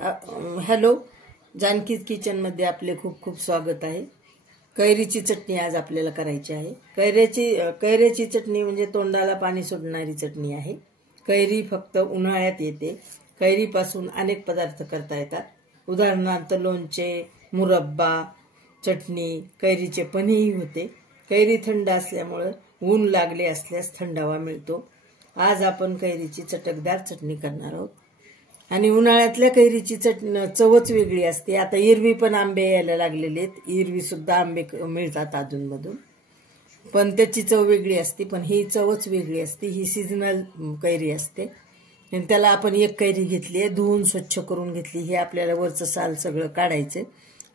Hello, जानकीज किचनमध्ये आपले खूप खूप स्वागत आहे। कैरीची चटणी आज आपल्याला करायची आहे। कैरीची चटणी म्हणजे तोंडाला पाणी सोडणारी चटणी आहे। कैरी फक्त उन्हाळ्यात येते। कैरीपासून अनेक पदार्थ करता येतात। उदाहरणार्थ लोणचे, मुरब्बा, चटणी, कैरीचे पनीही होते। कैरी थंड असल्यामुळे ऊन लागले असल्यास थंडावा मिळतो। आज आपण कैरीची चटकदार चटणी करणार आहोत। आणि उन्हाळ्यातल्या कैरीची चवच वेगळी असते। आता इरवी पण आंबे यायला लागलेले आहेत। इरवी सुद्धा आंबे मिळतात अधूनमधून, पण त्याची चव वेगळी असते। पण ही चवच वेगळी असते। ही सीजनल कैरी असते। त्याला आपण एक कैरी घेतली आहे, धुवून स्वच्छ करून घेतली। हे आपल्याला वरचं साल सगळं काढायचं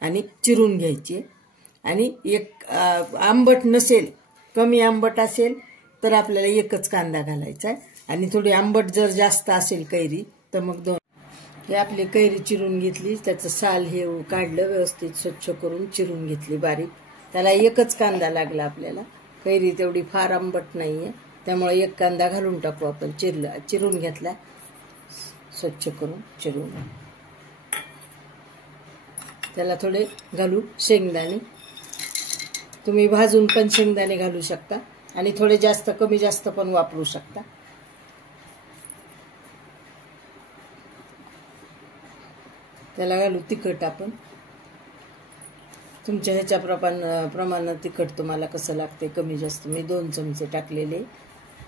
आणि चिरून घ्यायची। आणि एक आंबट नसेल, कमी आंबट असेल तर आपल्याला एकच कांदा घालायचा आहे। आणि थोडी आंबट जर जास्त असेल कैरी तर मग दोन। हे आपली कैरी चिरून घेतली, त्याचं साल हे काढलं, व्यवस्थित स्वच्छ करून चिरून घेतली बारीक। त्याला एकच कांदा लागला आपल्याला। कैरी तेवढी फार आंबट नाहीये, त्यामुळे एक कांदा घालून टाकू आपण। चिरून घेतला, स्वच्छ करून चिरून। त्याला थोडे घालू शेंगदाणे। तुम्ही भाजून पण शेंगदाणे घालू शकता आणि थोडे जास्त कमी जास्त पण वापरू शकता। त्याला घालू तिखट आपण। तुमच्या ह्याच्या प्रमाणात तिखट तुम्हाला कसं लागते कमी जास्त। मी 2 चमचे टाकलेले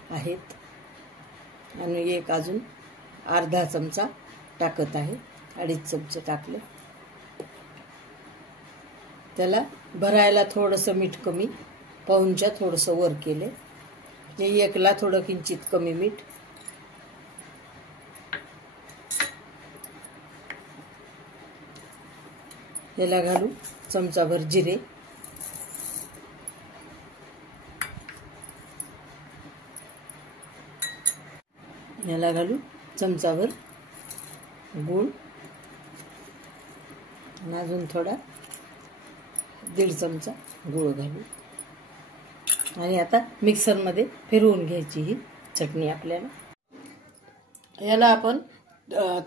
आहेत आणि एक अजून अर्धा चमचा टाकत आहे। 2.5 चमचे टाकले। त्याला भरायला थोडंसं मीठ कमी, पाऊणच्या थोडंसं वर केले। हे एकला थोडं किंचित कमी मीठ। याला घालू चमचाभर जिरे। याला घालू चमचाभर गूळ आणि अजून थोडा 1.5 चमचा गूळ घालू। आणि आता मिक्सरमध्ये फिरवून घ्यायची ही चटणी आपल्याला। याला आपण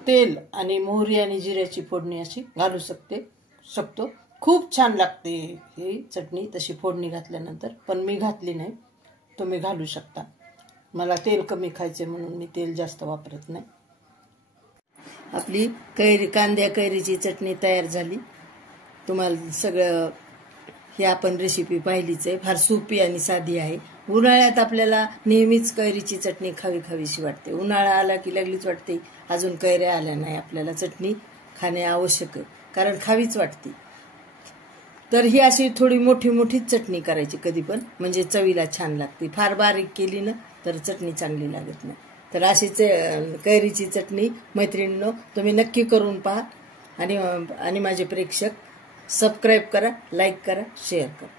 तेल आणि मोहरी आणि जिऱ्याची फोडणी अशी घालू शकतो। खूप छान लागते ही चटणी तशी फोडणी घातल्यानंतर, पण मी घातली नाही, तुम्ही घालू शकता। मला तेल कमी खायचे म्हणून मी तेल जास्त वापरत नाही। आपली कैरीची चटणी तयार झाली। तुम्हाला सगळं ही आपण रेसिपी पाहिलीच आहे। फार सोपी आणि साधी आहे। उन्हाळ्यात आपल्याला नेहमीच कैरीची चटणी खावीशी वाटते। उन्हाळा आला की लागलीच वाटते अजून कैऱ्या आल्या नाही, आपल्याला चटणी खाणे आवश्यक आहे, कारण खावीच वाटते। तर ही अशी थोडी मोठी चटणी करायची कधी पण, म्हणजे चवीला छान लागते। फार बारीक केली ना तर चटणी चांगली लागत नाही। तर अशीच कैरीची चटणी मैत्रिणींनो तुम्ही नक्की करून पहा। आणि माझे प्रेक्षक सबस्क्राईब करा, लाईक करा, शेअर करा।